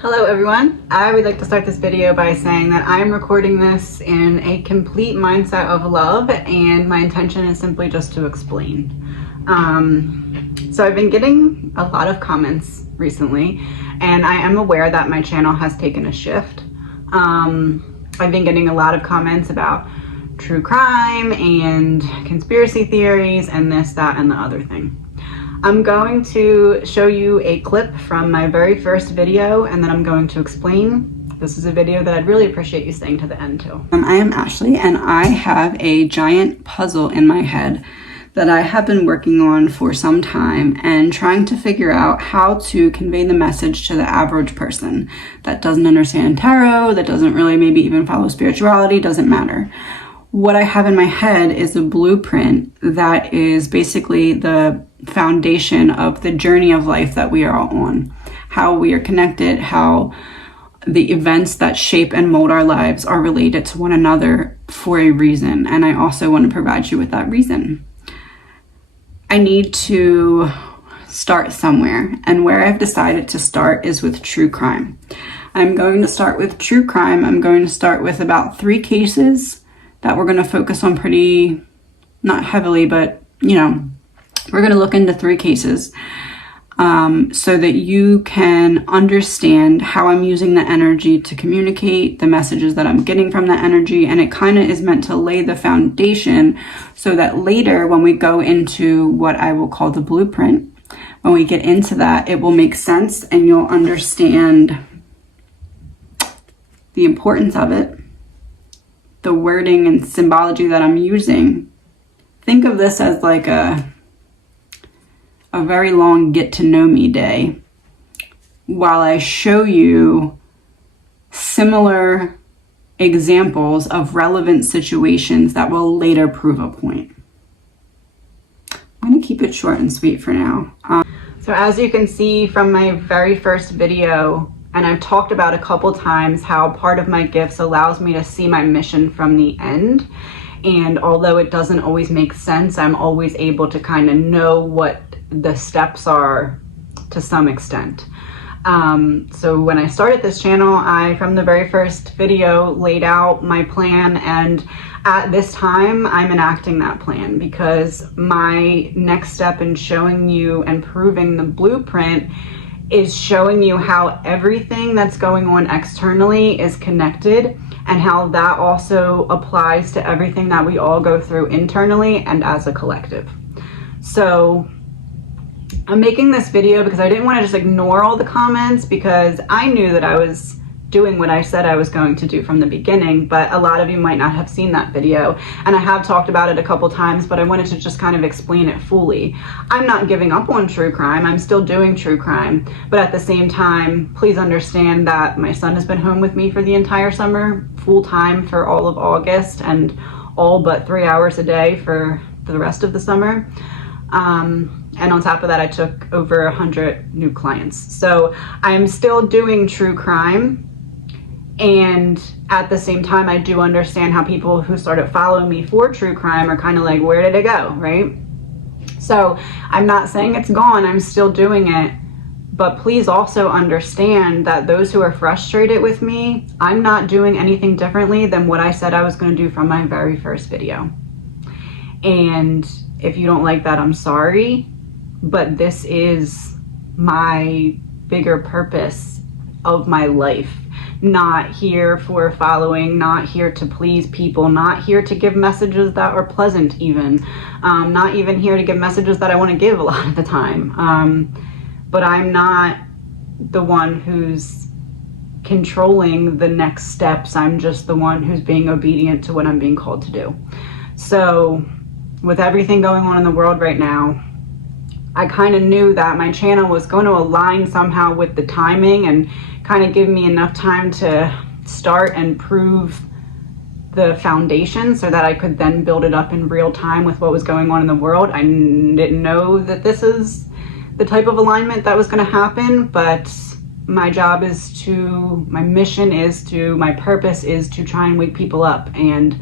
Hello everyone. I would like to start this video by saying that I'm recording this in a complete mindset of love, and my intention is simply just to explain. So I've been getting a lot of comments recently, and I am aware that my channel has taken a shift. I've been getting a lot of comments about true crime and conspiracy theories and this, that, and the other thing. I'm going to show you a clip from my very first video, and then I'm going to explain. This is a video that I'd really appreciate you staying to the end too. I am Ashley, and I have a giant puzzle in my head that I have been working on for some time and trying to figure out how to convey the message to the average person that doesn't understand tarot, that doesn't really maybe even follow spirituality, doesn't matter. What I have in my head is a blueprint that is basically the foundation of the journey of life that we are all on, how we are connected, how the events that shape and mold our lives are related to one another for a reason. And I also want to provide you with that reason. I need to start somewhere, and where I've decided to start is with true crime. I'm going to start with true crime. I'm going to start with about 3 cases that we're going to focus on pretty, not heavily, but we're going to look into 3 cases so that you can understand how I'm using the energy to communicate the messages that I'm getting from the energy. And it kind of is meant to lay the foundation so that later when we go into what I will call the blueprint, when we get into that, it will make sense and you'll understand the importance of it, the wording and symbology that I'm using. Think of this as like a very long get to know me day while I show you similar examples of relevant situations that will later prove a point. I'm going to keep it short and sweet for now. So as you can see from my very first video, and I've talked about a couple times how part of my gifts allows me to see my mission from the end. And although it doesn't always make sense, I'm always able to kind of know what the steps are to some extent. So when I started this channel, I, from the very first video, laid out my plan, and at this time, I'm enacting that plan because my next step in showing you and proving the blueprint is showing you how everything that's going on externally is connected, and how that also applies to everything that we all go through internally and as a collective. So I'm making this video because I didn't want to just ignore all the comments, because I knew that I was doing what I said I was going to do from the beginning, but a lot of you might not have seen that video, and I have talked about it a couple times, but I wanted to just kind of explain it fully. I'm not giving up on true crime. I'm still doing true crime, but at the same time, please understand that my son has been home with me for the entire summer, full time for all of August, and all but 3 hours a day for the rest of the summer. And on top of that, I took over 100 new clients. So I'm still doing true crime. And at the same time, I do understand how people who started following me for true crime are kind of like, where did it go, right? So I'm not saying it's gone, I'm still doing it. But please also understand that those who are frustrated with me, I'm not doing anything differently than what I said I was going to do from my very first video. And if you don't like that, I'm sorry. But this is my bigger purpose of my life. Not here for following, not here to please people, not here to give messages that are pleasant even. Not even here to give messages that I want to give a lot of the time. But I'm not the one who's controlling the next steps. I'm just the one who's being obedient to what I'm being called to do. So with everything going on in the world right now, I kind of knew that my channel was going to align somehow with the timing and kind of give me enough time to start and prove the foundation so that I could then build it up in real time with what was going on in the world. I didn't know that this is the type of alignment that was going to happen, but my job is to, my mission is to, my purpose is to try and wake people up, and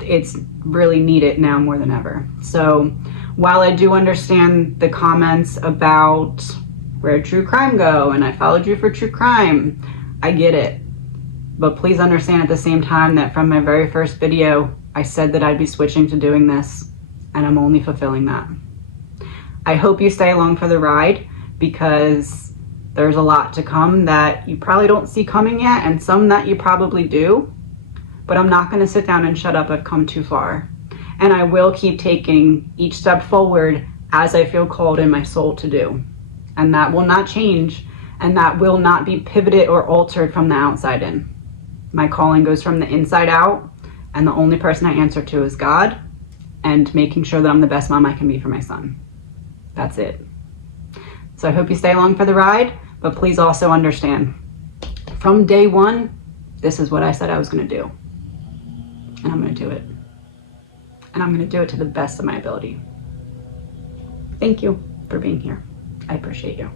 it's really needed now more than ever. So while I do understand the comments about where'd true crime go? And I followed you for true crime. I get it. But please understand at the same time that from my very first video, I said that I'd be switching to doing this, and I'm only fulfilling that. I hope you stay along for the ride, because there's a lot to come that you probably don't see coming yet, and some that you probably do. But I'm not going to sit down and shut up. I've come too far. And I will keep taking each step forward as I feel called in my soul to do. And that will not change, and that will not be pivoted or altered from the outside in. My calling goes from the inside out, and the only person I answer to is God, and making sure that I'm the best mom I can be for my son. That's it. So I hope you stay along for the ride, but please also understand, from day one, this is what I said I was going to do. And I'm going to do it. And I'm going to do it to the best of my ability. Thank you for being here. I appreciate you.